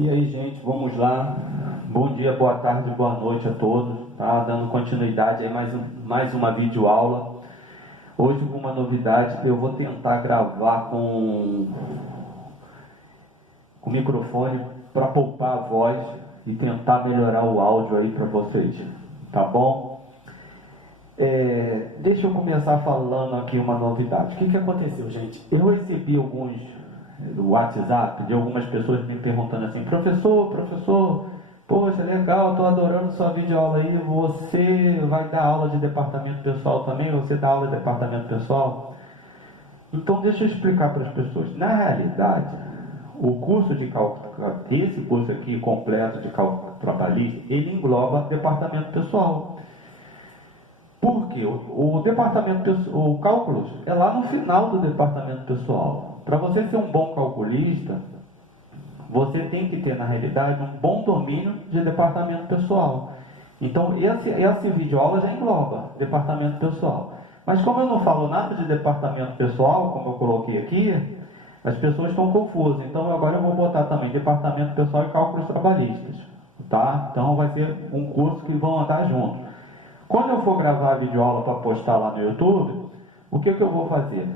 E aí, gente, vamos lá. Bom dia, boa tarde, boa noite a todos. Tá dando continuidade aí mais uma videoaula. Hoje com uma novidade, eu vou tentar gravar com o microfone para poupar a voz e tentar melhorar o áudio aí para vocês, tá bom? Deixa eu começar falando aqui uma novidade. O que aconteceu, gente? Eu recebi alguns do WhatsApp de algumas pessoas me perguntando assim: professor, poxa, legal, estou adorando sua videoaula aí, você vai dar aula de departamento pessoal também? Você dá aula de departamento pessoal? Então deixa eu explicar para as pessoas. Na realidade, o curso de cálculo, esse curso aqui completo de cálculo trabalhista, ele engloba departamento pessoal. Porque o departamento, o cálculo é lá no final do departamento pessoal. Para você ser um bom calculista, você tem que ter, na realidade, um bom domínio de departamento pessoal. Então, esse videoaula já engloba departamento pessoal. Mas como eu não falo nada de departamento pessoal, como eu coloquei aqui, as pessoas estão confusas. Então, agora eu vou botar também departamento pessoal e cálculos trabalhistas. Tá? Então, vai ser um curso que vão andar juntos. Quando eu for gravar a videoaula para postar lá no YouTube, o que eu vou fazer?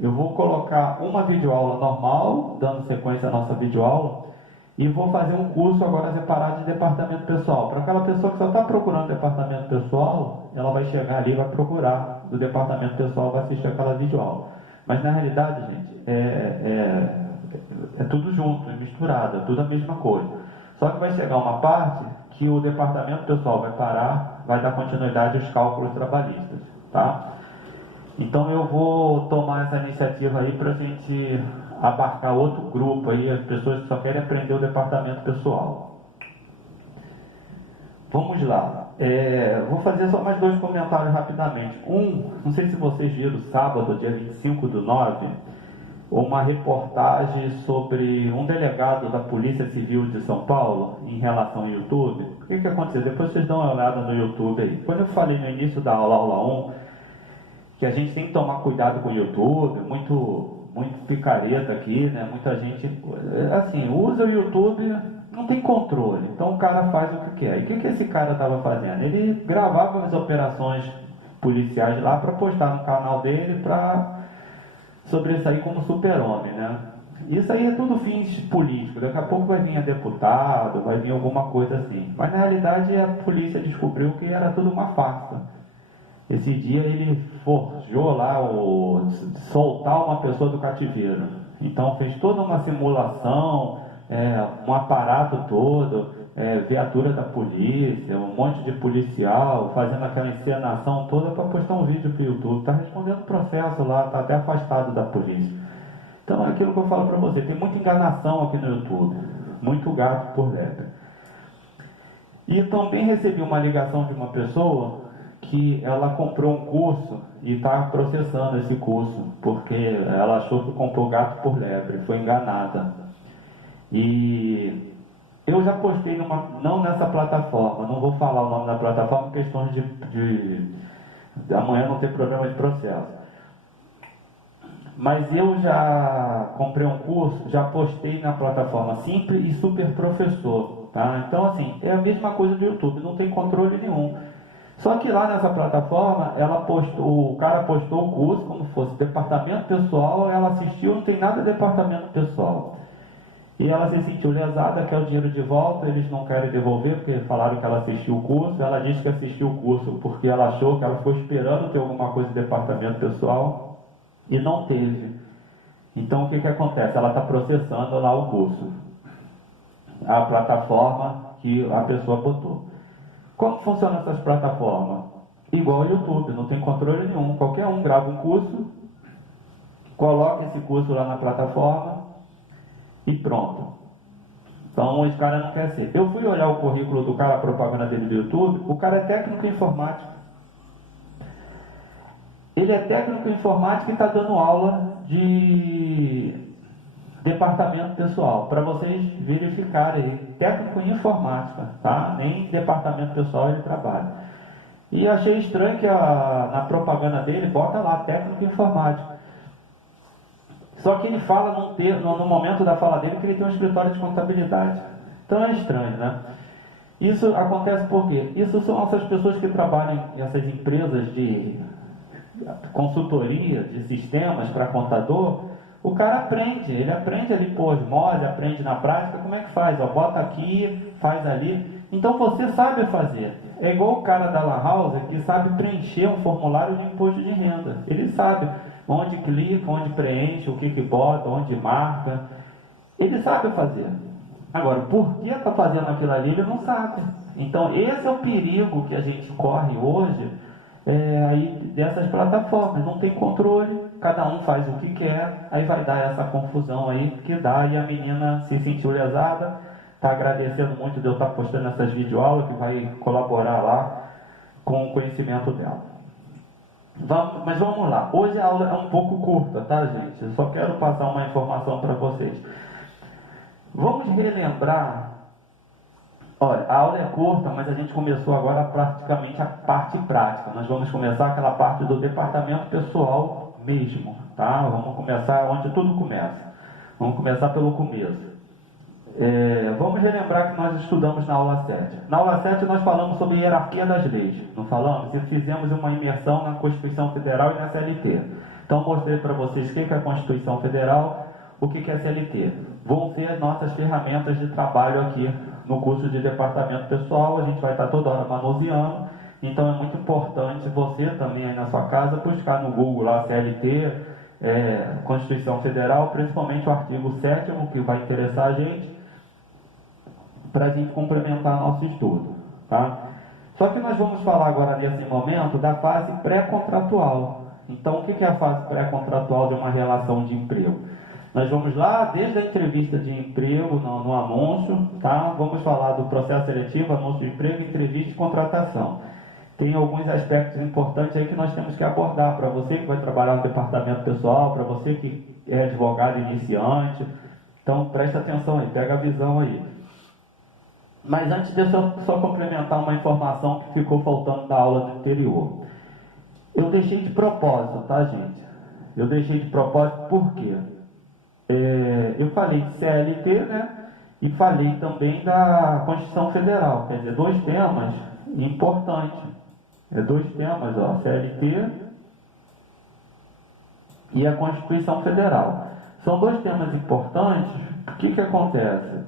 Eu vou colocar uma videoaula normal, dando sequência à nossa videoaula, e vou fazer um curso agora separado de departamento pessoal. Para aquela pessoa que só está procurando departamento pessoal, ela vai chegar ali e vai procurar do departamento pessoal, vai assistir aquela videoaula. Mas na realidade, gente, é tudo junto, é misturado, é tudo a mesma coisa. Só que vai chegar uma parte que o departamento pessoal vai parar, vai dar continuidade aos cálculos trabalhistas, tá? Então eu vou tomar essa iniciativa aí para a gente abarcar outro grupo aí, as pessoas que só querem aprender o departamento pessoal. Vamos lá. Vou fazer só mais dois comentários rapidamente. Não sei se vocês viram sábado, dia 25/9, uma reportagem sobre um delegado da Polícia Civil de São Paulo em relação ao YouTube. O que aconteceu? Depois vocês dão uma olhada no YouTube aí. Quando eu falei no início da aula 1, que a gente tem que tomar cuidado com o YouTube, muito picareta aqui, né? Muita gente, assim, usa o YouTube, não tem controle. Então o cara faz o que quer. E o que esse cara estava fazendo? Ele gravava as operações policiais lá para postar no canal dele para sobressair como super-homem, né? Isso aí é tudo fins políticos. Daqui a pouco vai vir a deputado, vai vir alguma coisa assim. Mas na realidade a polícia descobriu que era tudo uma farsa. Esse dia ele forjou lá soltar uma pessoa do cativeiro. Então fez toda uma simulação, um aparato todo, viatura da polícia, um monte de policial, fazendo aquela encenação toda para postar um vídeo para o YouTube. Está respondendo processo lá, está até afastado da polícia. Então é aquilo que eu falo para você, tem muita enganação aqui no YouTube, muito gato por lebre. E também recebi uma ligação de uma pessoa que ela comprou um curso e está processando esse curso, porque ela achou que comprou gato por lebre, foi enganada. E eu já postei não nessa plataforma, não vou falar o nome da plataforma, questões de amanhã não ter problema de processo. Mas eu já comprei um curso, já postei na plataforma Simples e Super Professor, tá? Então assim, é a mesma coisa do YouTube, não tem controle nenhum. Só que lá nessa plataforma, o cara postou o curso como se fosse departamento pessoal, ela assistiu, não tem nada de departamento pessoal. E ela se sentiu lesada, quer o dinheiro de volta, eles não querem devolver, porque falaram que ela assistiu o curso. Ela disse que assistiu o curso porque ela achou que ela ficou esperando ter alguma coisa de departamento pessoal e não teve. Então o que acontece? Ela está processando lá o curso, a plataforma que a pessoa botou. Como funcionam essas plataformas? Igual ao YouTube, não tem controle nenhum. Qualquer um grava um curso, coloca esse curso lá na plataforma e pronto. Então os caras não querem ser. Eu fui olhar o currículo do cara, a propaganda dele do YouTube, o cara é técnico em informática. Ele é técnico em informática e está dando aula de departamento pessoal, para vocês verificarem aí, técnico em informática, tá? Nem departamento pessoal ele trabalha. E achei estranho que na propaganda dele bota lá técnico em informática. Só que ele fala no momento da fala dele que ele tem um escritório de contabilidade. Então é estranho, né? Isso acontece por quê? Isso são essas pessoas que trabalham em essas empresas de consultoria, de sistemas para contador. O cara aprende, ele aprende ali por osmose, aprende na prática como é que faz, ó, bota aqui, faz ali. Então você sabe fazer. É igual o cara da Lan House que sabe preencher um formulário de imposto de renda. Ele sabe onde clica, onde preenche, o que bota, onde marca. Ele sabe fazer. Agora, por que está fazendo aquilo ali, ele não sabe. Então, esse é o perigo que a gente corre hoje aí dessas plataformas. Não tem controle, cada um faz o que quer, aí vai dar essa confusão aí que dá, e a menina se sentiu lesada, está agradecendo muito de eu estar postando essas videoaulas, que vai colaborar lá com o conhecimento dela. Mas vamos lá. Hoje a aula é um pouco curta, tá, gente? Eu só quero passar uma informação para vocês. Vamos relembrar. Olha, a aula é curta, mas a gente começou agora praticamente a parte prática. Nós vamos começar aquela parte do departamento pessoal mesmo, tá? Vamos começar onde tudo começa. Vamos começar pelo começo. Vamos relembrar que nós estudamos na aula 7. Na aula 7 nós falamos sobre hierarquia das leis, não falamos? E fizemos uma imersão na Constituição Federal e na CLT. Então mostrei para vocês o que é a Constituição Federal, o que é a CLT. Vão ser as nossas ferramentas de trabalho aqui no curso de departamento pessoal. A gente vai estar toda hora manuseando, então é muito importante você também aí na sua casa buscar no Google lá CLT, Constituição Federal, principalmente o artigo 7º, que vai interessar a gente, para a gente complementar nosso estudo, tá? Só que nós vamos falar agora nesse momento da fase pré-contratual. Então, o que é a fase pré-contratual de uma relação de emprego? Nós vamos lá desde a entrevista de emprego no anúncio, tá? Vamos falar do processo seletivo, anúncio de emprego, entrevista e contratação. Tem alguns aspectos importantes aí que nós temos que abordar para você que vai trabalhar no departamento pessoal, para você que é advogado iniciante. Então, presta atenção aí, pega a visão aí. Mas antes de eu só complementar uma informação que ficou faltando da aula anterior. Eu deixei de propósito, tá, gente? Eu deixei de propósito por quê? Eu falei de CLT, né? E falei também da Constituição Federal. Quer dizer, dois temas importantes. Dois temas, ó, CLT e a Constituição Federal. São dois temas importantes. O que acontece?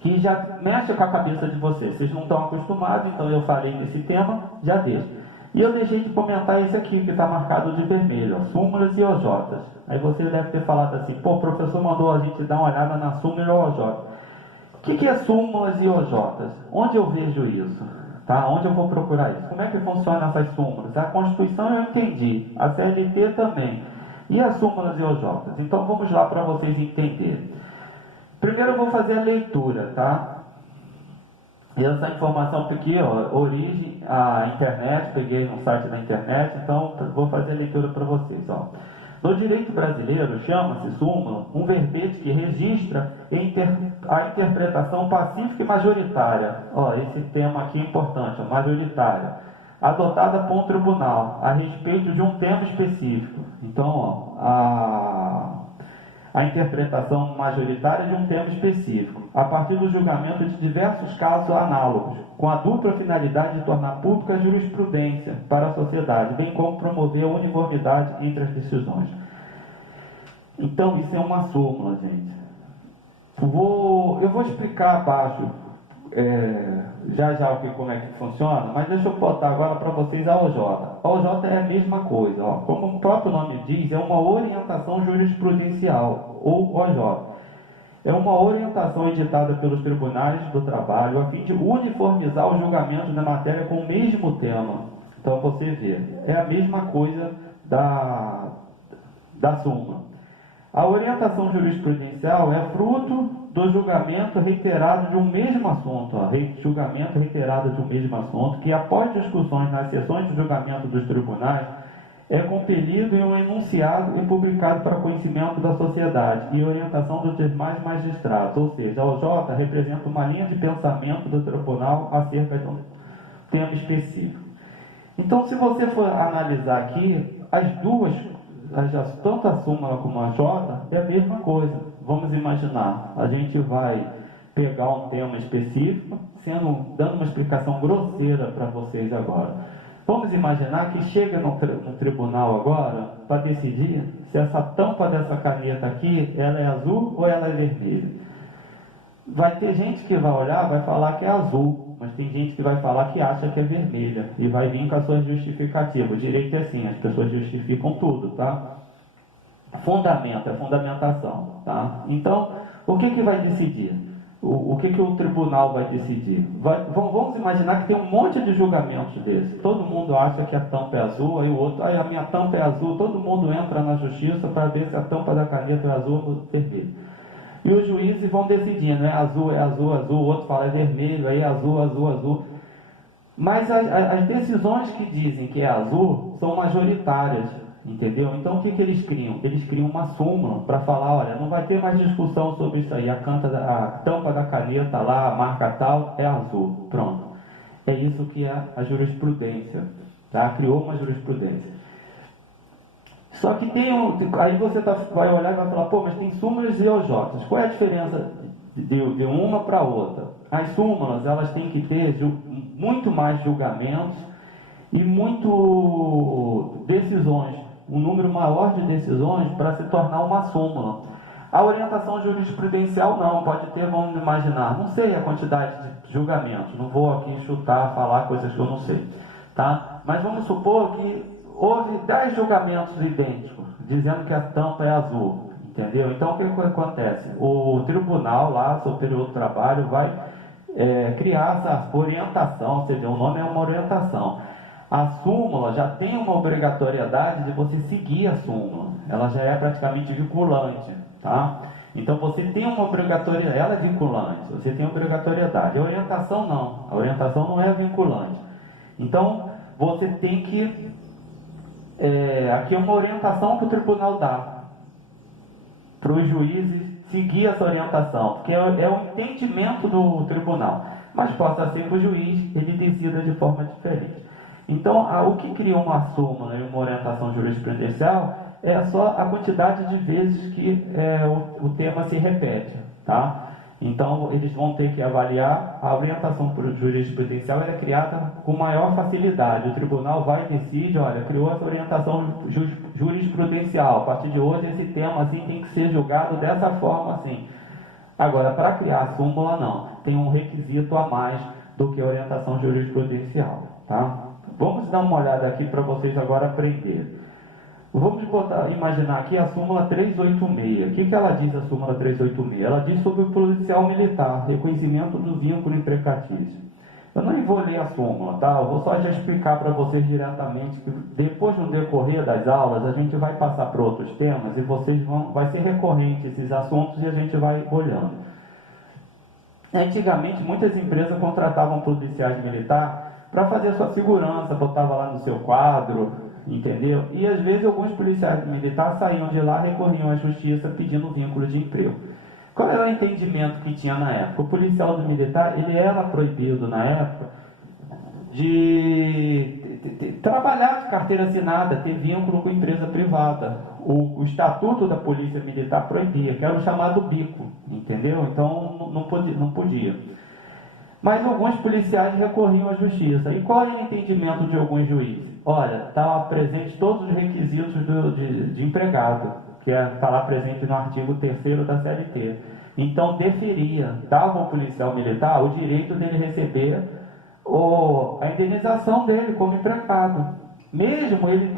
Que já mexe com a cabeça de vocês. Vocês não estão acostumados, então eu falei nesse tema, já deixo. E eu deixei de comentar esse aqui, que está marcado de vermelho, ó, súmulas e OJs. Aí você deve ter falado assim, pô, o professor mandou a gente dar uma olhada na súmula e OJ. O que é súmulas e OJs? Onde eu vejo isso? Tá? Onde eu vou procurar isso? Como é que funciona essas súmulas? A Constituição eu entendi, a CLT também. E as súmulas e OJs? Então vamos lá para vocês entenderem. Primeiro eu vou fazer a leitura, tá? E essa informação aqui, ó, origem, a internet, peguei no site da internet, então vou fazer a leitura para vocês, ó. No direito brasileiro, chama-se súmula um verbete que registra a interpretação pacífica e majoritária. Ó, esse tema aqui é importante, ó, majoritária. Adotada por um tribunal a respeito de um tema específico. Então, ó, a interpretação majoritária de um tema específico, a partir do julgamento de diversos casos análogos, com a dupla finalidade de tornar pública a jurisprudência para a sociedade, bem como promover a uniformidade entre as decisões. Então, isso é uma súmula, gente. Eu vou explicar abaixo, já como é que funciona, mas deixa eu botar agora para vocês a OJ. A OJ é a mesma coisa, ó. Como o próprio nome diz, é uma orientação jurisprudencial, ou OJ. É uma orientação editada pelos tribunais do trabalho a fim de uniformizar os julgamentos da matéria com o mesmo tema. Então você vê, é a mesma coisa da súmula. A orientação jurisprudencial é fruto do julgamento reiterado de um mesmo assunto, julgamento reiterado de um mesmo assunto, que após discussões nas sessões de julgamento dos tribunais, é compelido em um enunciado e publicado para conhecimento da sociedade e orientação dos demais magistrados, ou seja, a OJ representa uma linha de pensamento do tribunal acerca de um tema específico. Então, se você for analisar aqui, as duas, tanto a súmula como a OJ, é a mesma coisa. Vamos imaginar, a gente vai pegar um tema específico, dando uma explicação grosseira para vocês agora. Vamos imaginar que chega no tribunal agora para decidir se essa tampa dessa caneta aqui, ela é azul ou ela é vermelha. Vai ter gente que vai olhar, vai falar que é azul, mas tem gente que vai falar que acha que é vermelha e vai vir com as suas justificativas. O direito é assim, as pessoas justificam tudo, tá? Fundamento, é fundamentação, tá? Então, o que vai decidir? O que o tribunal vai decidir? Vamos imaginar que tem um monte de julgamentos desses. Todo mundo acha que a tampa é azul, aí o outro, a minha tampa é azul. Todo mundo entra na justiça para ver se a tampa da caneta é azul ou vermelha. E os juízes vão decidindo, é azul, azul. O outro fala é vermelho, aí é azul, azul. Mas as decisões que dizem que é azul são majoritárias. Entendeu? Então o que eles criam? Eles criam uma súmula para falar, olha, não vai ter mais discussão sobre isso aí, a tampa da caneta lá, a marca tal, é azul. Pronto. É isso que é a jurisprudência. Tá? Criou uma jurisprudência. Só que aí você vai olhar e vai falar, pô, mas tem súmulas e OJs. Qual é a diferença de uma para outra? As súmulas, elas têm que ter muito mais julgamentos e muito decisões. Um número maior de decisões para se tornar uma súmula. A orientação jurisprudencial não, pode ter, vamos imaginar, não sei a quantidade de julgamentos, não vou aqui chutar, falar coisas que eu não sei, tá? Mas vamos supor que houve 10 julgamentos idênticos, dizendo que a tampa é azul, entendeu? Então o que acontece? O tribunal lá, Superior do Trabalho, vai criar essa orientação, ou seja, o nome é uma orientação. A súmula já tem uma obrigatoriedade de você seguir a súmula. Ela já é praticamente vinculante, tá? Então você tem uma obrigatoriedade, ela é vinculante, você tem obrigatoriedade. A orientação não, a orientação não é vinculante. Então você tem que, aqui é uma orientação que o tribunal dá para os juízes seguir essa orientação, porque é o entendimento do tribunal. Mas possa ser que o juiz ele decida de forma diferente. Então, o que cria uma súmula e uma orientação jurisprudencial é só a quantidade de vezes que o tema se repete, tá? Então, eles vão ter que avaliar a orientação jurisprudencial, ela é criada com maior facilidade. O tribunal vai e decide, olha, criou essa orientação jurisprudencial. A partir de hoje, esse tema assim tem que ser julgado dessa forma assim. Agora, para criar a súmula, não. Tem um requisito a mais do que a orientação jurisprudencial, tá? Vamos dar uma olhada aqui para vocês agora aprenderem. Vamos imaginar aqui a súmula 386. O que ela diz, a súmula 386? Ela diz sobre o policial militar, reconhecimento do vínculo empregatício. Eu não vou ler a súmula, tá? Eu vou só já explicar para vocês diretamente que depois no decorrer das aulas a gente vai passar para outros temas e vai ser recorrente esses assuntos e a gente vai olhando. Antigamente muitas empresas contratavam policiais militares para fazer a sua segurança, botava lá no seu quadro, entendeu? E às vezes alguns policiais militares saíam de lá, recorriam à justiça pedindo vínculo de emprego. Qual era o entendimento que tinha na época? O policial militar, ele era proibido na época de trabalhar de carteira assinada, ter vínculo com empresa privada. O estatuto da polícia militar proibia, que era o chamado bico, entendeu? Então não podia. Mas alguns policiais recorriam à justiça. E qual era o entendimento de alguns juízes? Olha, estavam presentes todos os requisitos de empregado, que está lá presente no artigo 3º da CLT. Então, dava ao policial militar o direito dele receber a indenização dele como empregado, mesmo ele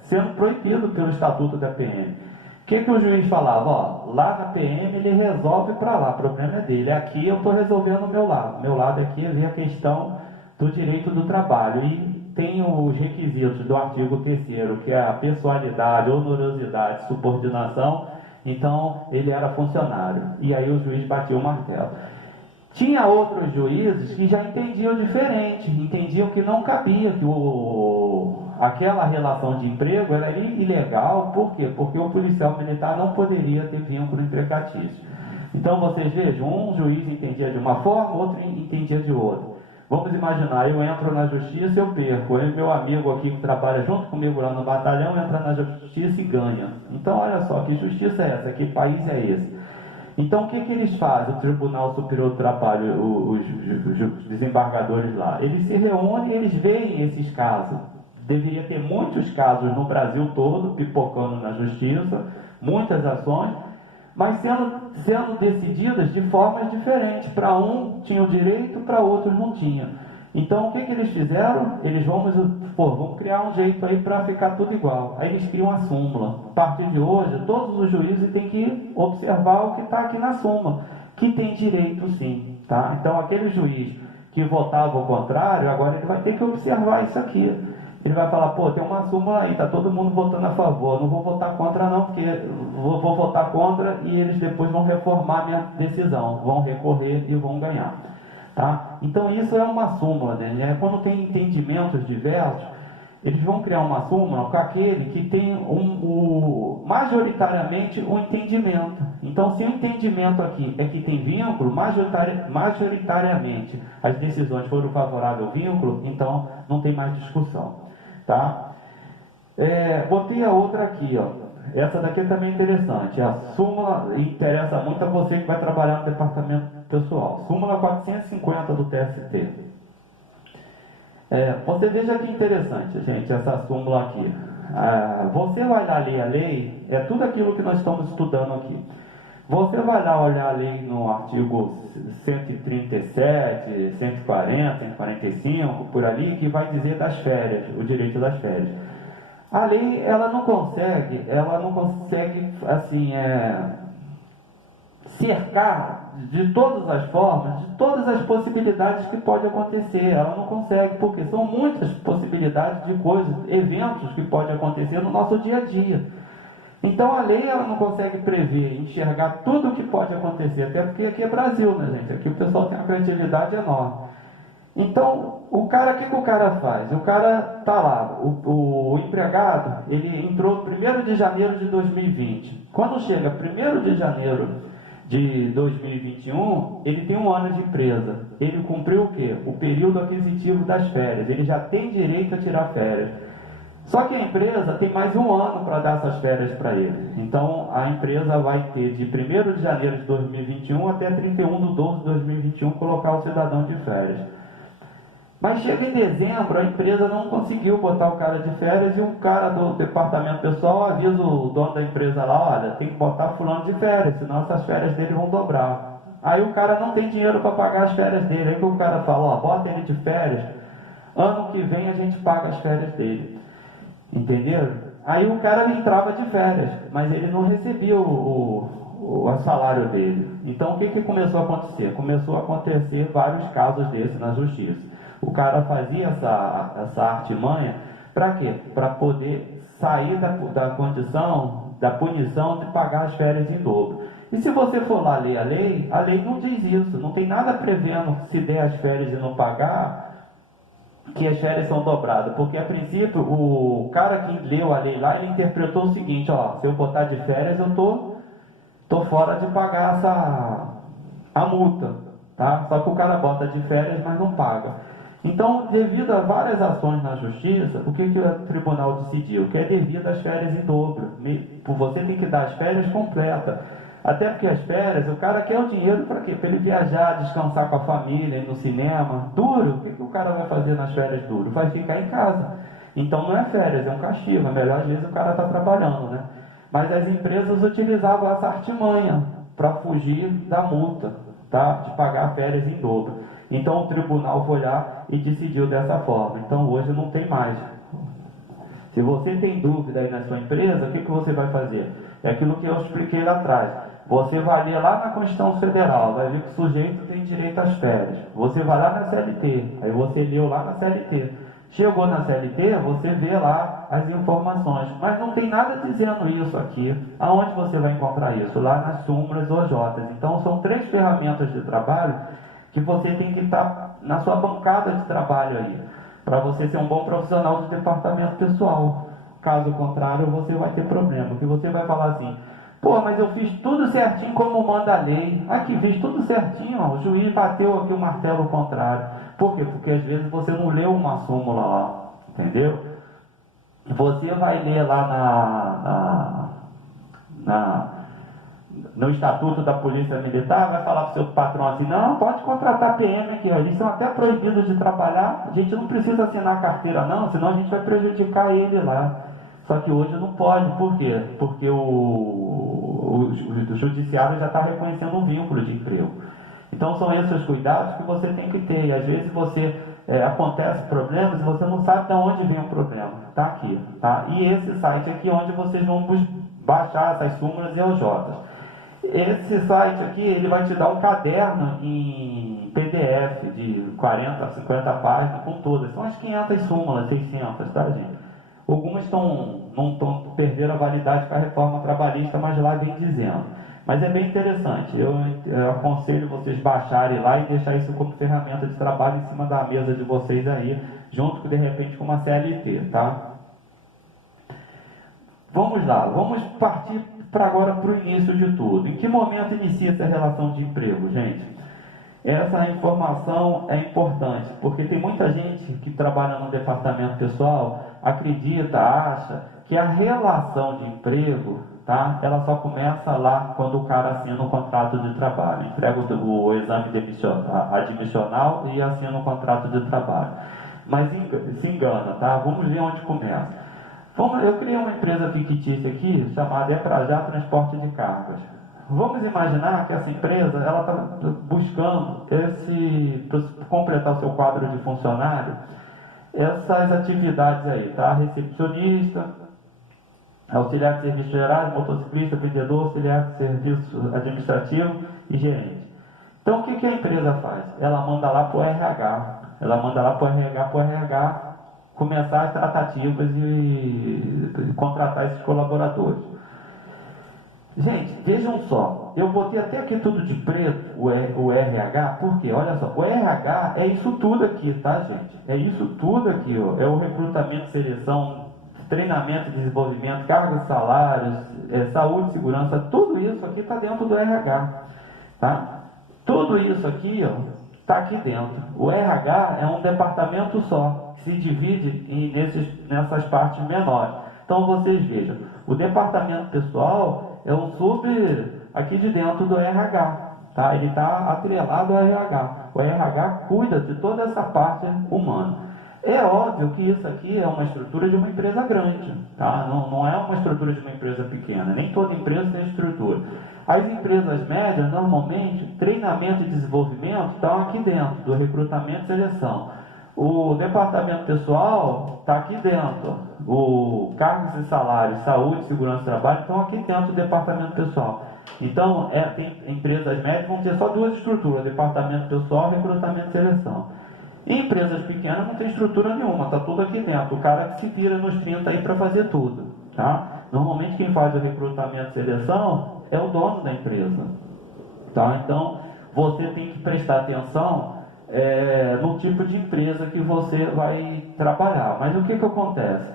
sendo proibido pelo estatuto da PM. O que o juiz falava? Ó, lá na PM ele resolve para lá, o problema é dele. Aqui eu estou resolvendo o meu lado. Meu lado aqui é ver a questão do direito do trabalho. E tem os requisitos do artigo 3º, que é a pessoalidade, onerosidade, subordinação. Então ele era funcionário. E aí o juiz batia o martelo. Tinha outros juízes que já entendiam diferente, entendiam que não cabia, que aquela relação de emprego era ilegal. Por quê? Porque o policial militar não poderia ter vínculo empregatício. Então vocês vejam, um juiz entendia de uma forma, outro entendia de outra. Vamos imaginar, eu entro na justiça e eu perco. Meu amigo aqui que trabalha junto comigo lá no batalhão entra na justiça e ganha. Então olha só, que justiça é essa? Que país é esse? Então, o que eles fazem, o Tribunal Superior do Trabalho, os desembargadores lá? Eles se reúnem e eles veem esses casos. Deveria ter muitos casos no Brasil todo, pipocando na justiça, muitas ações, mas sendo decididas de formas diferentes. Para um tinha o direito, para outros não tinha. Então, o que eles fizeram? Eles vamos criar um jeito aí para ficar tudo igual. Aí eles criam a súmula. A partir de hoje, todos os juízes têm que observar o que está aqui na súmula, que tem direito sim. Tá? Então, aquele juiz que votava o contrário, agora ele vai ter que observar isso aqui. Ele vai falar, pô, tem uma súmula aí, tá todo mundo votando a favor, não vou votar contra não, porque vou votar contra e eles depois vão reformar minha decisão, vão recorrer e vão ganhar. Tá? Então isso é uma súmula, né? Quando tem entendimentos diversos, eles vão criar uma súmula com aquele que tem majoritariamente um entendimento. Então, se o entendimento aqui é que tem vínculo, majoritariamente as decisões foram favoráveis ao vínculo, então não tem mais discussão. Tá? Botei a outra aqui, ó. Essa daqui também é interessante. A súmula interessa muito a você que vai trabalhar no departamento pessoal. Súmula 450 do TST. Você veja que interessante, gente, essa súmula aqui. Você vai lá ler a lei, é tudo aquilo que nós estamos estudando aqui. Você vai lá olhar a lei no artigo 137, 140, 145, por ali, que vai dizer das férias, o direito das férias. A lei, ela não consegue assim, cercar de todas as formas, de todas as possibilidades que pode acontecer. Ela não consegue, porque são muitas possibilidades de coisas, eventos que podem acontecer no nosso dia a dia. Então a lei, ela não consegue prever, enxergar tudo o que pode acontecer, até porque aqui é Brasil, né, gente? Aqui o pessoal tem uma criatividade enorme. Então, o que o cara faz? O cara tá lá, o empregado, ele entrou no 1º de janeiro de 2020. Quando chega 1º de janeiro de 2021, ele tem 1 ano de empresa. Ele cumpriu o quê? O período aquisitivo das férias. Ele já tem direito a tirar férias. Só que a empresa tem mais 1 ano para dar essas férias para ele. Então, a empresa vai ter de 1º de janeiro de 2021 até 31/12 de 2021 colocar o cidadão de férias. Mas chega em dezembro, a empresa não conseguiu botar o cara de férias e o cara do departamento pessoal avisa o dono da empresa lá, olha, tem que botar fulano de férias, senão essas férias dele vão dobrar. Aí o cara não tem dinheiro para pagar as férias dele. Aí que o cara fala, ó, bota ele de férias, ano que vem a gente paga as férias dele. Entenderam? Aí o cara entrava de férias, mas ele não recebia o salário dele. Então o que começou a acontecer? Começou a acontecer vários casos desses na justiça. O cara fazia essa artimanha para quê? Para poder sair da condição, da punição de pagar as férias em dobro. E se você for lá ler a lei não diz isso. Não tem nada prevendo se der as férias e não pagar, que as férias são dobradas. Porque a princípio, o cara que leu a lei lá, ele interpretou o seguinte, ó, se eu botar de férias, eu tô fora de pagar a multa. Tá? Só que o cara bota de férias, mas não paga. Então, devido a várias ações na justiça, o que o tribunal decidiu? Que é devido às férias em dobro. Você tem que dar as férias completas. Até porque as férias, o cara quer o dinheiro para quê? Para ele viajar, descansar com a família, ir no cinema. Duro, o que o cara vai fazer nas férias duro? Vai ficar em casa. Então não é férias, é um castigo. É melhor às vezes o cara está trabalhando, né? Mas as empresas utilizavam essa artimanha para fugir da multa, tá? De pagar férias em dobro. Então o tribunal foi lá e decidiu dessa forma. Então hoje não tem mais. Se você tem dúvida aí na sua empresa, o que você vai fazer? É aquilo que eu expliquei lá atrás. Você vai ler lá na Constituição Federal, vai ver que o sujeito tem direito às férias. Você vai lá na CLT, aí você leu lá na CLT. Chegou na CLT, você vê lá as informações. Mas não tem nada dizendo isso aqui. Aonde você vai encontrar isso? Lá nas súmulas OJs. Então são 3 ferramentas de trabalho que você tem que estar na sua bancada de trabalho aí, para você ser um bom profissional do departamento pessoal. Caso contrário, você vai ter problema, porque você vai falar assim, pô, mas eu fiz tudo certinho como manda a lei. Aqui, fiz tudo certinho, ó, o juiz bateu aqui o martelo contrário. Por quê? Porque às vezes você não leu uma súmula lá, entendeu? Você vai ler lá no estatuto da Polícia Militar, vai falar para o seu patrão assim, não, pode contratar PM aqui, ó, eles são até proibidos de trabalhar, a gente não precisa assinar a carteira não, senão a gente vai prejudicar ele lá. Só que hoje não pode, por quê? Porque o judiciário já está reconhecendo um vínculo de emprego. Então são esses os cuidados que você tem que ter, e às vezes você acontece problemas e você não sabe de onde vem o problema. Está aqui, tá? E esse site aqui onde vocês vão baixar essas súmulas e aljotas. Esse site aqui, ele vai te dar um caderno em PDF de 40 a 50 páginas com todas. São as 500 súmulas, 600, tá, gente? Algumas não perderam a validade com a reforma trabalhista, mas lá vem dizendo. Mas é bem interessante. Eu aconselho vocês baixarem lá e deixar isso como ferramenta de trabalho em cima da mesa de vocês aí, junto de repente com uma CLT, tá? Vamos lá, vamos partir agora para o início de tudo. Em que momento inicia essa relação de emprego, gente? Essa informação é importante, porque tem muita gente que trabalha no departamento pessoal, acredita, acha que a relação de emprego, tá, ela só começa lá quando o cara assina um contrato de trabalho, entrega o exame admissional e assina um contrato de trabalho. Mas se engana, tá? Vamos ver onde começa. Eu criei uma empresa fictícia aqui, chamada Eprajá Transporte de Cargas. Vamos imaginar que essa empresa está buscando, para completar o seu quadro de funcionário, essas atividades aí, tá? Recepcionista, auxiliar de serviços gerais, motociclista, vendedor, auxiliar de serviço administrativo e gerente. Então, o que a empresa faz? Ela manda lá para o RH. Ela manda lá para o RH começar as tratativas e contratar esses colaboradores. Gente, vejam só, eu botei até aqui tudo de preto, o RH, porque, olha só, o RH é isso tudo aqui, tá, gente? É isso tudo aqui, ó. É o recrutamento, seleção, treinamento, desenvolvimento, cargos e salários, saúde, segurança, tudo isso aqui está dentro do RH, tá? Tudo isso aqui, ó, está aqui dentro. O RH é um departamento só, que se divide nessas partes menores. Então, vocês vejam, o departamento pessoal é um aqui de dentro do RH, tá? Ele está atrelado ao RH. O RH cuida de toda essa parte humana. É óbvio que isso aqui é uma estrutura de uma empresa grande, tá? Não é uma estrutura de uma empresa pequena. Nem toda empresa tem estrutura. As empresas médias, normalmente, treinamento e desenvolvimento estão aqui dentro do recrutamento e seleção. O departamento pessoal está aqui dentro. O cargos e salários, saúde, segurança e trabalho estão aqui dentro do departamento pessoal. Então, tem empresas médias vão ter só duas estruturas, departamento pessoal e recrutamento e seleção. Em empresas pequenas não tem estrutura nenhuma, está tudo aqui dentro. O cara que se vira nos 30 aí para fazer tudo, tá? Normalmente quem faz o recrutamento e seleção é o dono da empresa, tá? Então, você tem que prestar atenção no tipo de empresa que você vai trabalhar. Mas o que acontece?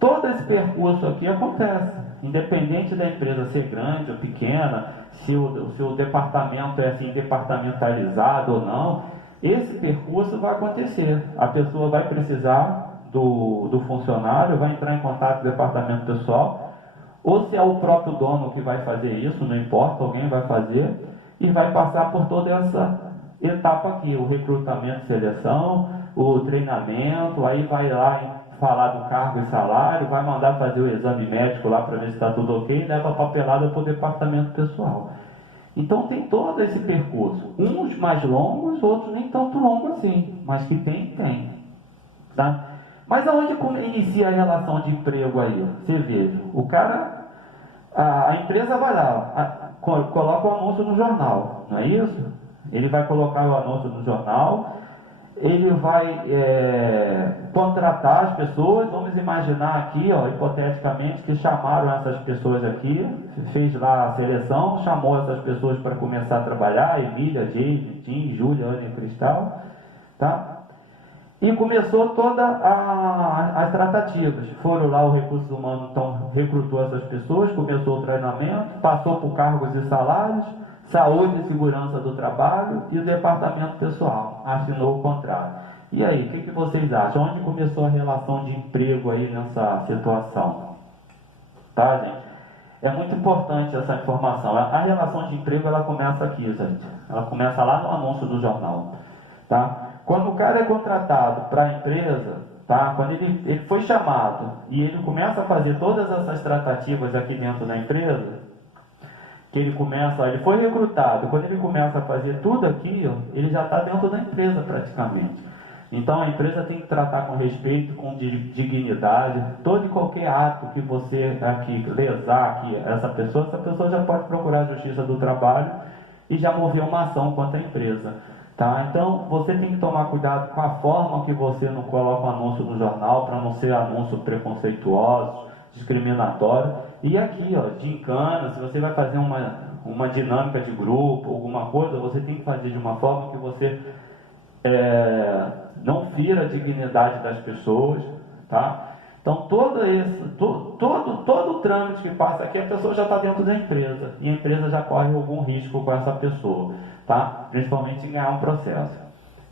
Todo esse percurso aqui acontece, independente da empresa ser grande ou pequena, se o departamento é assim departamentalizado ou não, esse percurso vai acontecer. A pessoa vai precisar do funcionário, vai entrar em contato com o departamento pessoal, ou se é o próprio dono que vai fazer isso, não importa, alguém vai fazer, e vai passar por toda essa etapa aqui, o recrutamento e seleção, o treinamento, aí vai lá falar do cargo e salário, vai mandar fazer o exame médico lá para ver se está tudo ok, e leva a papelada para o departamento pessoal. Então tem todo esse percurso, uns mais longos, outros nem tanto longos assim, mas que tem, tá? Mas aonde inicia a relação de emprego aí? Você veja, o cara, a empresa vai lá, coloca o anúncio no jornal, não é isso? Ele vai colocar o anúncio no jornal, ele vai contratar as pessoas. Vamos imaginar aqui, ó, hipoteticamente, que chamaram essas pessoas aqui, fez lá a seleção, chamou essas pessoas para começar a trabalhar, Emília, Geide, Tim, Júlia, Ana e Cristal, tá? E começou todas as tratativas. Foram lá, o Recursos Humanos então recrutou essas pessoas, começou o treinamento, passou por cargos e salários, saúde e segurança do trabalho e o departamento pessoal assinou o contrato. E aí, o que vocês acham? Onde começou a relação de emprego aí nessa situação? Tá, gente? É muito importante essa informação. A relação de emprego, ela começa aqui, gente. Ela começa lá no anúncio do jornal. Tá? Quando o cara é contratado para a empresa, tá? Quando ele foi chamado e ele começa a fazer todas essas tratativas aqui dentro da empresa, que ele começa, ele foi recrutado, quando ele começa a fazer tudo aqui, ó, ele já está dentro da empresa praticamente. Então a empresa tem que tratar com respeito, com dignidade, todo e qualquer ato que você aqui lesar aqui essa pessoa já pode procurar a Justiça do Trabalho e já mover uma ação contra a empresa. Tá? Então você tem que tomar cuidado com a forma que você não coloca um anúncio no jornal, para não ser anúncio preconceituoso, discriminatório. E aqui, ó, gincana, se você vai fazer uma dinâmica de grupo, alguma coisa, você tem que fazer de uma forma que você não fira a dignidade das pessoas, tá? Então todo o trâmite que passa aqui, a pessoa já está dentro da empresa, e a empresa já corre algum risco com essa pessoa, tá? Principalmente em ganhar um processo.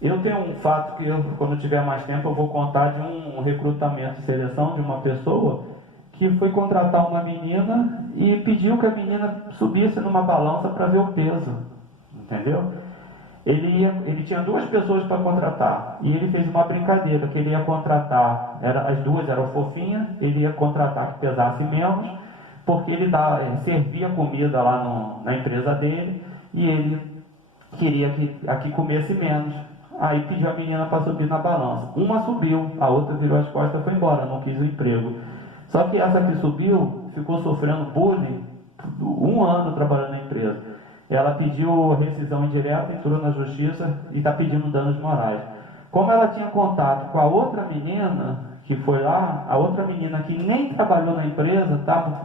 Eu tenho um fato que quando tiver mais tempo, eu vou contar de um recrutamento e seleção de uma pessoa que foi contratar uma menina e pediu que a menina subisse numa balança para ver o peso, entendeu? Ele tinha 2 pessoas para contratar e ele fez uma brincadeira que ele ia contratar, as duas eram fofinhas, ele ia contratar que pesasse menos, porque ele servia comida lá na empresa dele e ele queria que aqui comesse menos. Aí pediu a menina para subir na balança. Uma subiu, a outra virou as costas e foi embora, não quis o emprego. Só que essa que subiu ficou sofrendo bullying 1 ano trabalhando na empresa. Ela pediu rescisão indireta, entrou na justiça e está pedindo danos morais. Como ela tinha contato com a outra menina que foi lá, a outra menina que nem trabalhou na empresa, estava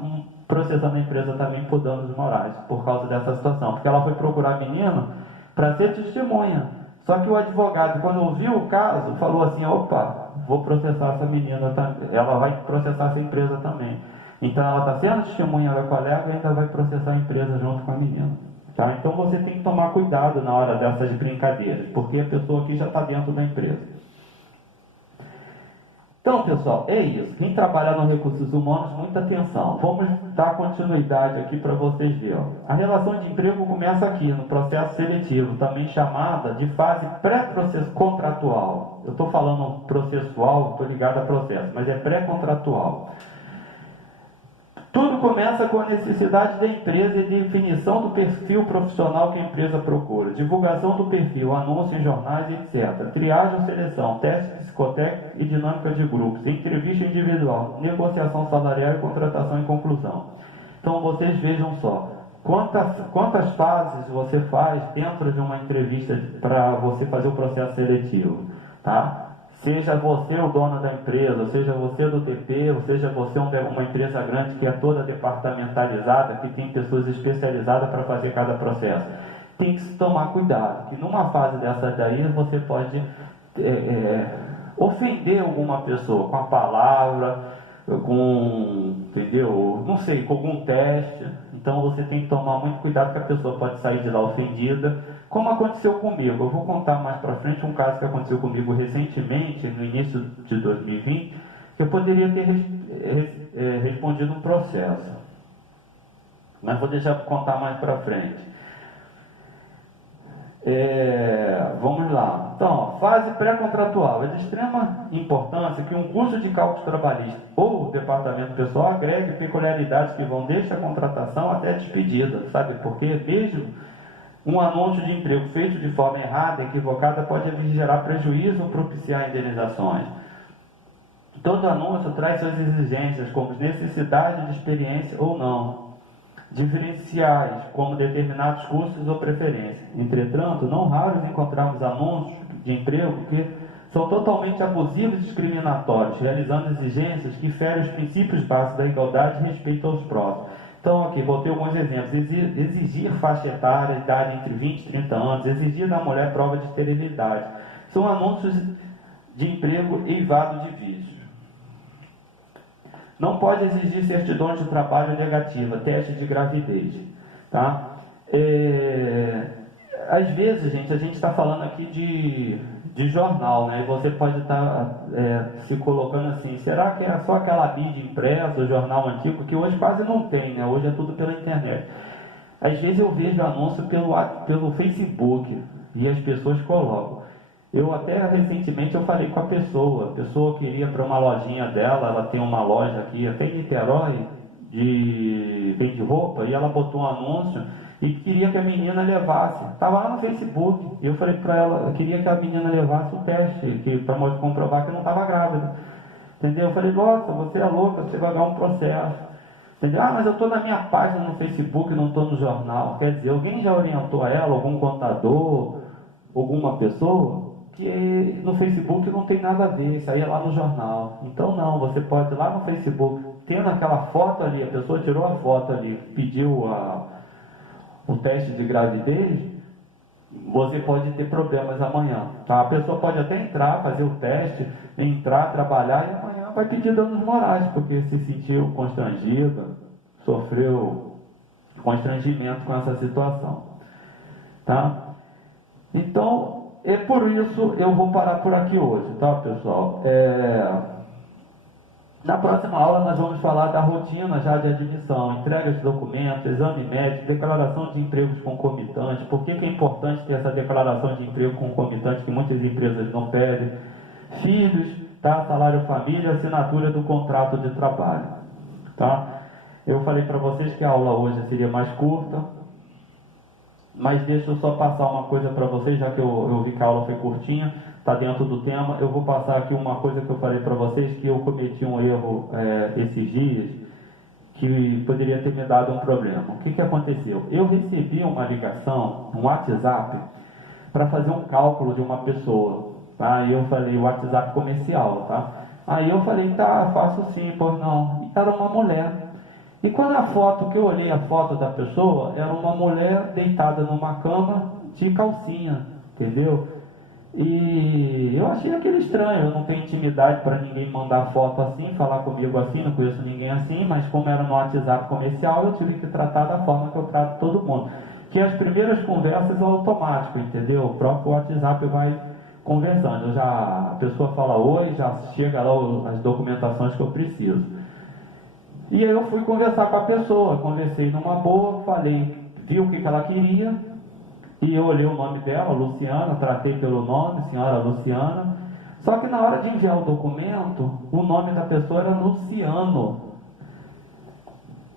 processando a empresa também por danos morais, por causa dessa situação. Porque ela foi procurar a menina para ser testemunha. Só que o advogado, quando ouviu o caso, falou assim, opa, vou processar essa menina também. Ela vai processar essa empresa também. Então ela está sendo testemunha da colega e ainda vai processar a empresa junto com a menina. Tá? Então você tem que tomar cuidado na hora dessas brincadeiras, porque a pessoa aqui já está dentro da empresa. Então, pessoal, é isso. Quem trabalha no recursos humanos, muita atenção. Vamos dar continuidade aqui para vocês verem. A relação de emprego começa aqui, no processo seletivo, também chamada de fase pré-processo contratual. Eu estou falando processual, estou ligado a processo, mas é pré-contratual. Tudo começa com a necessidade da empresa e definição do perfil profissional que a empresa procura, divulgação do perfil, anúncio em jornais, etc. Triagem ou seleção, teste psicotécnico e dinâmica de grupos, entrevista individual, negociação salarial e contratação em conclusão. Então vocês vejam só, quantas fases você faz dentro de uma entrevista para você fazer o processo seletivo, tá? Seja você o dono da empresa, seja você do TP, ou seja você uma empresa grande que é toda departamentalizada, que tem pessoas especializadas para fazer cada processo. Tem que se tomar cuidado, que numa fase dessa daí você pode ofender alguma pessoa com a palavra, entendeu? Não sei, com algum teste. Então você tem que tomar muito cuidado, que a pessoa pode sair de lá ofendida, como aconteceu comigo. Eu vou contar mais para frente um caso que aconteceu comigo recentemente, no início de 2020, que eu poderia ter respondido um processo. Mas vou deixar para contar mais para frente. Vamos lá. Então, fase pré-contratual. É de extrema importância que um curso de cálculo trabalhista ou departamento pessoal agregue peculiaridades que vão desde a contratação até a despedida. Sabe por quê? Mesmo um anúncio de emprego feito de forma errada, equivocada, pode gerar prejuízo ou propiciar indenizações. Todo anúncio traz suas exigências, como necessidade de experiência ou não, diferenciais, como determinados cursos ou preferências. Entretanto, não raros encontramos anúncios de emprego que são totalmente abusivos e discriminatórios, realizando exigências que ferem os princípios básicos da igualdade e respeito aos próximos. Então, aqui, vou ter alguns exemplos. Exigir faixa etária, idade entre 20 e 30 anos, exigir da mulher prova de esterilidade. São anúncios de emprego eivado de vício. Não pode exigir certidões de trabalho negativa, teste de gravidez. Tá? Às vezes, gente, a gente está falando aqui de jornal, né? E você pode estar se colocando assim, será que é só aquela mídia impressa, o jornal antigo, que hoje quase não tem, né? Hoje é tudo pela internet. Às vezes eu vejo anúncio pelo Facebook e as pessoas colocam. Eu até recentemente eu falei com a pessoa queria para uma lojinha dela, ela tem uma loja aqui, até em Niterói, vende roupa, e ela botou um anúncio e queria que a menina levasse. Estava lá no Facebook. E eu falei para ela, eu queria que a menina levasse o teste, para comprovar que não estava grávida. Entendeu? Eu falei, nossa, você é louca, você vai ganhar um processo. Entendeu? Ah, mas eu estou na minha página no Facebook, não estou no jornal. Quer dizer, alguém já orientou ela, algum contador, alguma pessoa, que no Facebook não tem nada a ver, isso aí é lá no jornal. Então não, você pode ir lá no Facebook, tendo aquela foto ali, a pessoa tirou a foto ali, pediu o teste de gravidez, você pode ter problemas amanhã. Tá? A pessoa pode até entrar, fazer o teste, entrar, trabalhar, e amanhã vai pedir danos morais, porque se sentiu constrangida, sofreu constrangimento com essa situação. Tá? Então, é por isso eu vou parar por aqui hoje, tá, pessoal? Na próxima aula nós vamos falar da rotina já de admissão, entrega de documentos, exame médico, declaração de empregos concomitantes. Por que é importante ter essa declaração de emprego concomitante que muitas empresas não pedem? Filhos, tá? Salário família, assinatura do contrato de trabalho. Tá? Eu falei para vocês que a aula hoje seria mais curta, mas deixa eu só passar uma coisa para vocês, já que eu vi que a aula foi curtinha, está dentro do tema. Eu vou passar aqui uma coisa que eu falei para vocês, que eu cometi um erro esses dias, que poderia ter me dado um problema. O que aconteceu? Eu recebi uma ligação, um WhatsApp, para fazer um cálculo de uma pessoa. Tá? E eu falei, WhatsApp comercial. Tá? Aí eu falei, tá, faço sim, pois não. E era uma mulher. E quando a foto, que eu olhei a foto da pessoa, era uma mulher deitada numa cama de calcinha, entendeu? E eu achei aquilo estranho, eu não tenho intimidade para ninguém mandar foto assim, falar comigo assim, não conheço ninguém assim, mas como era no WhatsApp comercial, eu tive que tratar da forma que eu trato todo mundo. Que as primeiras conversas são automáticas, entendeu? O próprio WhatsApp vai conversando, a pessoa fala oi, já chega lá as documentações que eu preciso. E aí eu fui conversar com a pessoa, conversei numa boa, falei, vi o que ela queria, e eu olhei o nome dela, Luciana, tratei pelo nome, senhora Luciana, só que na hora de enviar o documento, o nome da pessoa era Luciano.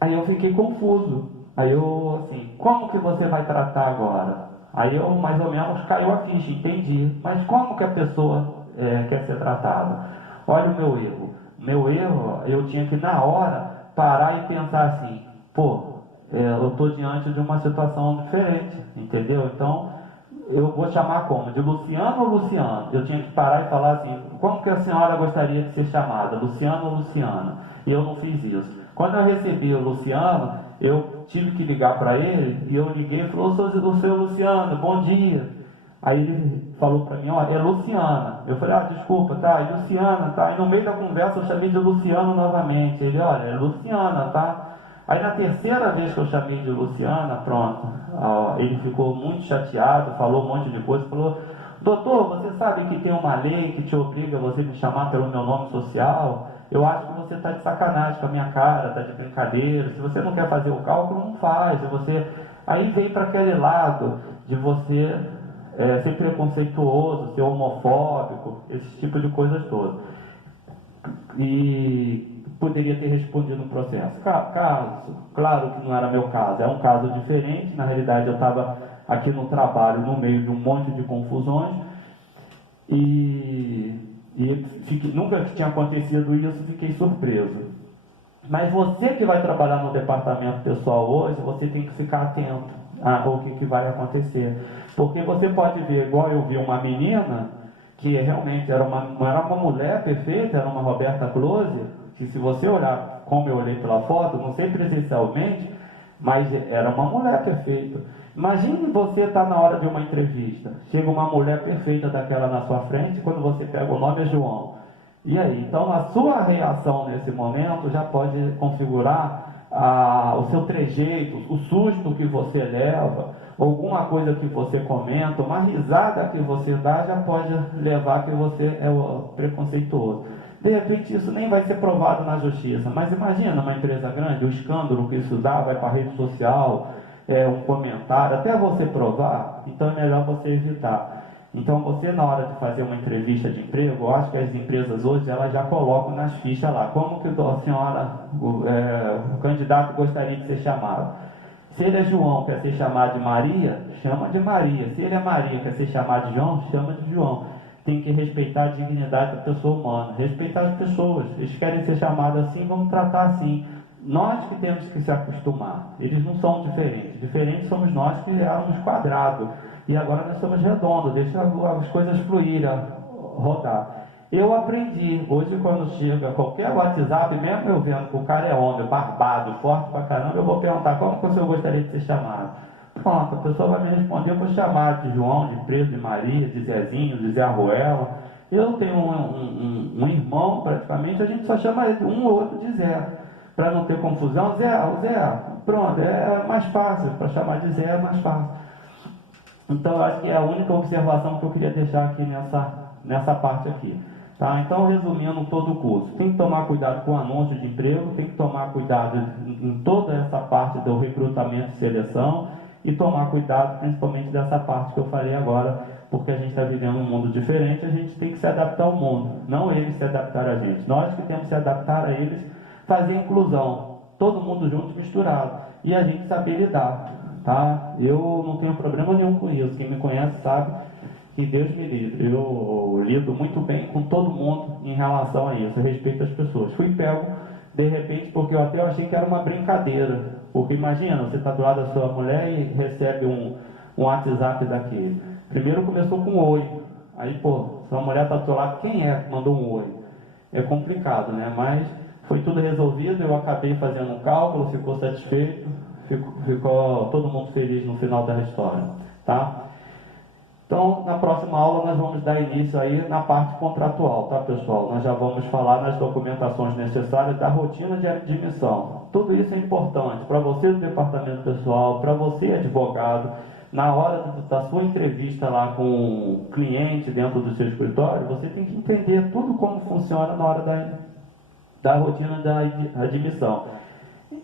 Aí eu fiquei confuso, aí eu assim, como que você vai tratar agora? Aí eu mais ou menos caiu a ficha, entendi, mas como que a pessoa quer ser tratada? Olha o meu erro, eu tinha que na hora parar e pensar assim, eu estou diante de uma situação diferente, entendeu? Então, eu vou chamar como? De Luciano ou Luciano? Eu tinha que parar e falar assim, como que a senhora gostaria de ser chamada? Luciano ou Luciana? E eu não fiz isso. Quando eu recebi o Luciano, eu tive que ligar para ele, e eu liguei e falou, o seu Luciano, bom dia. Aí ele falou para mim, é Luciana. Eu falei, desculpa, tá, é Luciana, tá. E no meio da conversa eu chamei de Luciano novamente. Ele, olha, é Luciana, tá. Aí na terceira vez que eu chamei de Luciana, pronto, ele ficou muito chateado, falou um monte de coisa, falou, doutor, você sabe que tem uma lei que te obriga a você me chamar pelo meu nome social? Eu acho que você está de sacanagem com a minha cara, está de brincadeira, se você não quer fazer o cálculo, não faz. Aí vem para aquele lado de você ser preconceituoso, ser homofóbico, esse tipo de coisas todas. E poderia ter respondido no processo. Claro que não era meu caso, é um caso diferente. Na realidade, eu estava aqui no trabalho, no meio de um monte de confusões, nunca que tinha acontecido isso, fiquei surpreso. Mas você que vai trabalhar no departamento pessoal hoje, você tem que ficar atento ao que vai acontecer. Porque você pode ver, igual eu vi uma menina, que realmente era uma mulher perfeita, era uma Roberta Close, que se você olhar como eu olhei pela foto, não sei presencialmente, mas era uma mulher perfeita. Imagine você estar na hora de uma entrevista, chega uma mulher perfeita daquela na sua frente, quando você pega o nome é João. E aí? Então a sua reação nesse momento já pode configurar o seu trejeito, o susto que você leva, alguma coisa que você comenta, uma risada que você dá, já pode levar que você é o preconceituoso. De repente isso nem vai ser provado na justiça, mas imagina uma empresa grande, o escândalo que isso dá, vai para a rede social, um comentário, até você provar, então é melhor você evitar. Então você, na hora de fazer uma entrevista de emprego, eu acho que as empresas hoje elas já colocam nas fichas lá, como que a senhora, o candidato gostaria de ser chamado. Se ele é João, quer ser chamado de Maria, chama de Maria. Se ele é Maria, quer ser chamado de João, chama de João. Tem que respeitar a dignidade da pessoa humana, respeitar as pessoas. Eles querem ser chamados assim, vamos tratar assim. Nós que temos que se acostumar. Eles não são diferentes. Diferentes somos nós que éramos quadrados. E agora nós somos redondos. Deixa as coisas fluírem, rodar. Eu aprendi. Hoje, quando chega qualquer WhatsApp, mesmo eu vendo que o cara é homem, barbado, forte pra caramba, eu vou perguntar como que o senhor gostaria de ser chamado. Pronto, a pessoa vai me responder, eu vou chamar de João, de Pedro, de Maria, de Zezinho, de Zé Arruela. Eu tenho um irmão, praticamente, a gente só chama um ou outro de Zé. Para não ter confusão, Zé, pronto, é mais fácil, para chamar de Zé é mais fácil. Então, eu acho que é a única observação que eu queria deixar aqui nessa parte aqui. Tá? Então, resumindo todo o curso, tem que tomar cuidado com o anúncio de emprego, tem que tomar cuidado em toda essa parte do recrutamento e seleção, e tomar cuidado principalmente dessa parte que eu falei agora, porque a gente está vivendo um mundo diferente, a gente tem que se adaptar ao mundo, não eles se adaptar a gente. Nós que temos que se adaptar a eles, fazer inclusão, todo mundo junto, misturado, e a gente saber lidar. Tá? Eu não tenho problema nenhum com isso, quem me conhece sabe que Deus me livre. Eu lido muito bem com todo mundo em relação a isso, eu respeito as pessoas. Fui pego de repente porque eu até achei que era uma brincadeira, porque imagina, você está do lado da sua mulher e recebe um WhatsApp daquele. Primeiro começou com oi, aí sua mulher está do seu lado, quem é que mandou um oi? É complicado, né? Mas foi tudo resolvido, eu acabei fazendo um cálculo, ficou satisfeito, ficou todo mundo feliz no final da história, tá? Então, na próxima aula nós vamos dar início aí na parte contratual, tá, pessoal? Nós já vamos falar nas documentações necessárias da rotina de admissão. Tudo isso é importante para você do departamento pessoal, para você advogado, na hora da sua entrevista lá com o cliente dentro do seu escritório, você tem que entender tudo como funciona na hora da rotina da admissão.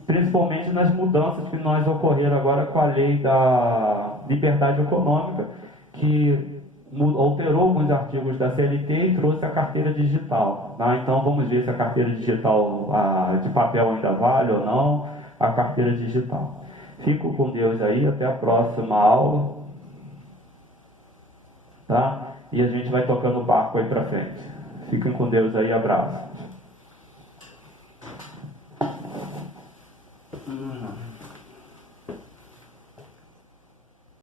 Principalmente nas mudanças que nós ocorreram agora com a lei da liberdade econômica, que alterou alguns artigos da CLT e trouxe a carteira digital. Tá? Então vamos ver se a carteira digital de papel ainda vale ou não, a carteira digital. Fico com Deus aí, até a próxima aula. Tá? E a gente vai tocando o barco aí para frente. Fiquem com Deus aí, abraço.